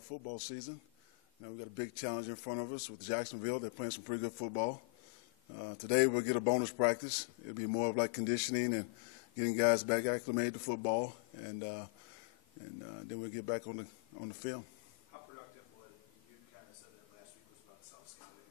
our football season. We've got a big challenge in front of us with Jacksonville. They're playing some pretty good football. Today we'll get a bonus practice. It'll be more of like conditioning and getting guys back acclimated to football, and then we'll get back on the film. How productive was you kind of said that last week was about self-scouting.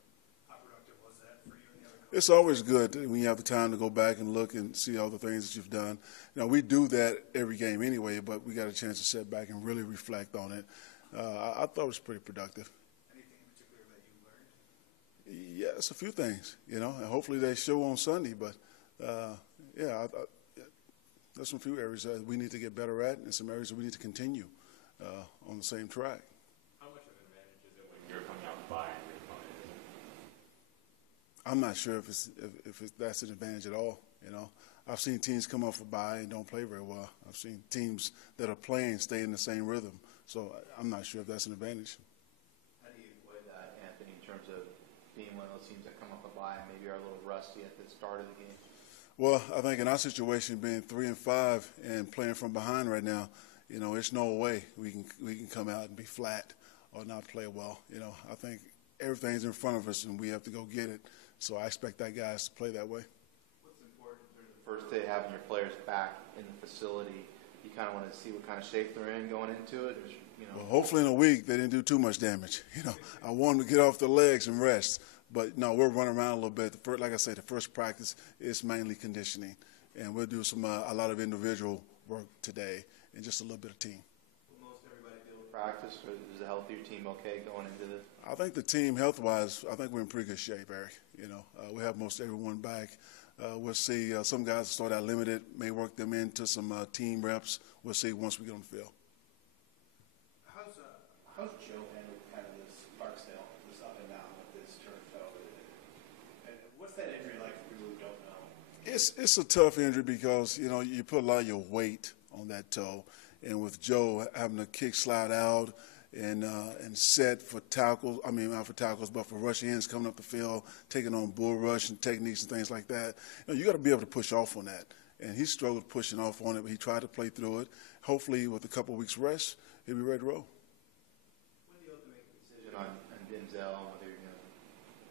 How productive was that for you and the other coaches? It's always good when you have the time to go back and look and see all the things that you've done. We do that every game anyway, but we got a chance to sit back and really reflect on it. I thought it was pretty productive. Anything in particular that you learned? Yeah, it's a few things, and hopefully they show on Sunday. But there's some few areas that we need to get better at, and some areas that we need to continue on the same track. How much of an advantage is it when you're coming out by and your opponent isn't? I'm not sure if that's an advantage at all. I've seen teams come off a bye and don't play very well. I've seen teams that are playing stay in the same rhythm. So I'm not sure if that's an advantage. How do you avoid that, Anthony, in terms of being one of those teams that come off a bye and maybe are a little rusty at the start of the game? Well, I think in our situation, being 3-5 and playing from behind right now, there's no way we can come out and be flat or not play well. I think everything's in front of us and we have to go get it. So I expect that guys to play that way. What's important in terms of the first day having your players back in the facility? You kind of want to see what kind of shape they're in going into it. Well, hopefully in a week they didn't do too much damage. I want them to get off their legs and rest. But no, we're running around a little bit. Like I say, the first practice is mainly conditioning, and we'll do a lot of individual work today and just a little bit of team. Will most everybody be able to practice, or is a healthier team okay going into this? I think the team, health-wise, I think we're in pretty good shape, Eric. We have most everyone back. We'll see. Some guys start out limited, may work them into some team reps. We'll see once we get on the field. How's Joe handled kind of this Barksdale, this up and down with this turf toe? And what's that injury like for people who don't know? It's a tough injury because, you put a lot of your weight on that toe. And with Joe having to kick slide out and set for tackles, not for tackles, but for rush ends coming up the field, taking on bull rush and techniques and things like that, you got to be able to push off on that. And he struggled pushing off on it, but he tried to play through it. Hopefully, with a couple of weeks rest, he'll be ready to roll. When do you have to make a decision on Denzel, whether you're going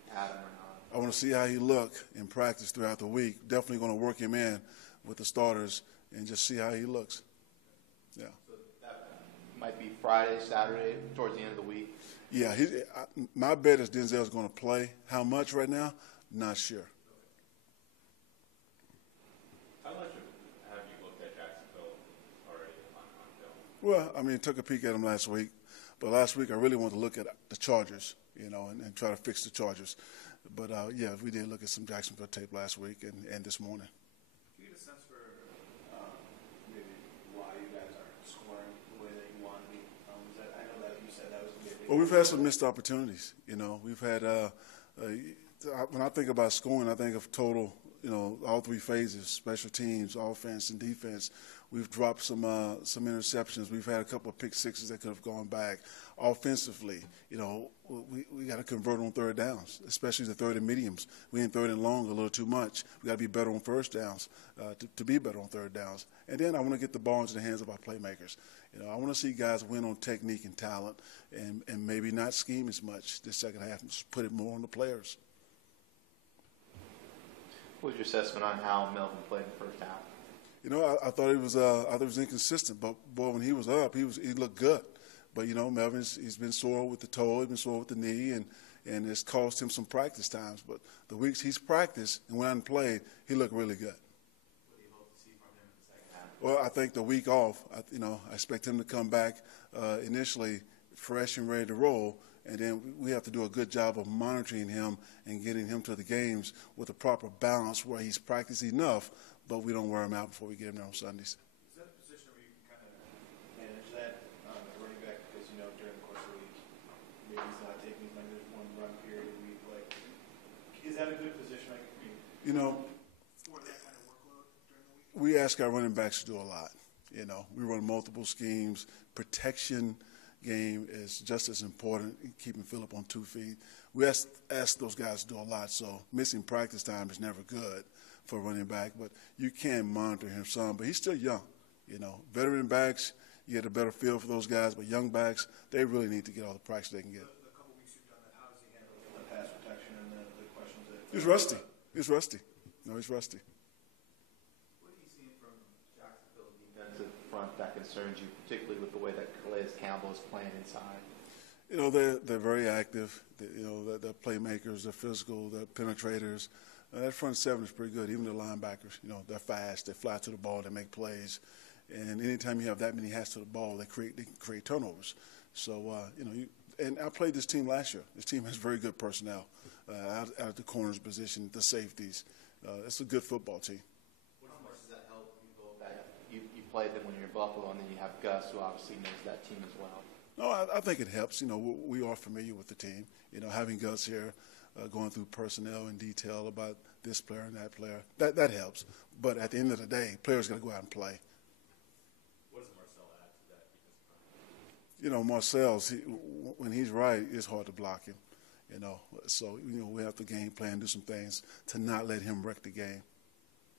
to add him or not? I want to see how he look in practice throughout the week. Definitely going to work him in with the starters and just see how he looks. Yeah. So that might be Friday, Saturday, towards the end of the week? Yeah. My bet is Denzel's going to play. How much right now? Not sure. How much have you looked at Jacksonville already on film? Well, took a peek at him last week. But last week I really wanted to look at the Chargers, and try to fix the Chargers. But, we did look at some Jacksonville tape last week and this morning. Do you get a sense for maybe why you guys aren't scoring the way that you want to be? I know that you said that was going to be a big Well, we've had some missed opportunities. We've had when I think about scoring, I think of total, all three phases, special teams, offense, and defense. We've dropped some interceptions. We've had a couple of pick sixes that could have gone back. Offensively, we got to convert on third downs, especially the third and mediums. We ain't third and long a little too much. We got to be better on first downs to be better on third downs. And then I want to get the ball into the hands of our playmakers. I want to see guys win on technique and talent and maybe not scheme as much this second half and just put it more on the players. What was your assessment on how Melvin played in the first half? I thought he was inconsistent, but boy, when he was up, he looked good. But he's been sore with the toe, he's been sore with the knee, and it's cost him some practice times. But the weeks he's practiced and went out and played, he looked really good. What do you hope to see from him in the second half? Well, I think the week off, I expect him to come back initially fresh and ready to roll, and then we have to do a good job of monitoring him and getting him to the games with a proper balance where he's practiced enough, but we don't wear him out before we get him there on Sundays. Is that a position where you can kind of manage that running back because, during the course of the week, maybe he's not taking as many as one run period a week? Is that a good position? For that kind of workload during the week? We ask our running backs to do a lot. We run multiple schemes. Protection game is just as important, keeping Phillip on 2 feet. We ask those guys to do a lot, so missing practice time is never good for a running back, but you can monitor him some. But he's still young. Veteran backs, you get a better feel for those guys. But young backs, they really need to get all the practice they can get. The couple weeks you've done that, how does he handle the pass protection and the questions that? He's rusty. He's rusty. No, he's rusty. What are you seeing from Jacksonville's defensive front that concerns you, particularly with the way that Calais Campbell is playing inside? You know, they're very active. They're playmakers. They're physical. They're penetrators. That front seven is pretty good. Even the linebackers, you know, they're fast. They fly to the ball. They make plays. And anytime you have that many hats to the ball, they can create turnovers. So, you know, and I played this team last year. This team has very good personnel out at the corners position, the safeties. It's a good football team. How much does that help you both? That you played them when you're in Buffalo, and then you have Gus, who obviously knows that team as well. No, I think it helps. You know, we are familiar with the team. You know, having Gus here, going through personnel in detail about this player and that player, that helps. But at the end of the day, players got to go out and play. What does Marcel add to that defensive front? You know, Marcel's, when he's right, it's hard to block him. You know, so, you know, we have to game plan, do some things to not let him wreck the game.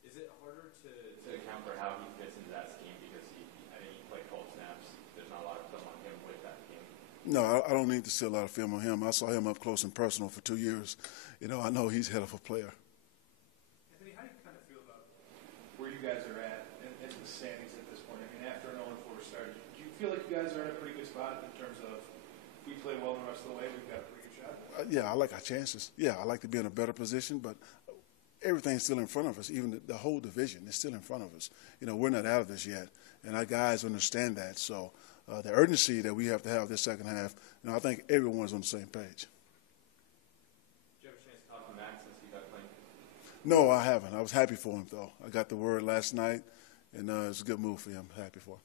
Is it harder to account for how he fits into that scheme because I think he played 12 snaps. There's not a lot of film on him with that game. No, I don't need to see a lot of film on him. I saw him up close and personal for 2 years. You know, I know he's hell of a player. Anthony, how do you kind of feel about where you guys are at in the standings at this point? I mean, after an 0-4 start, do you feel like you guys are in a pretty good spot in terms of if we play well the rest of the way, we've got a pretty good shot? Yeah, I like our chances. Yeah, I like to be in a better position, but everything's still in front of us. Even the whole division is still in front of us. You know, we're not out of this yet, and our guys understand that. So the urgency that we have to have this second half, you know, I think everyone's on the same page. Did you have a chance to talk to Matt since he got playing? No, I haven't. I was happy for him, though. I got the word last night, and it's a good move for him. Happy for him.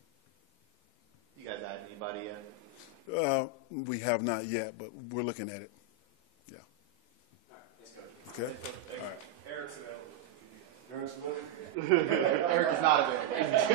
You guys add anybody in? We have not yet, but we're looking at it. Yeah. Okay. All right. Eric's available. Eric is not available.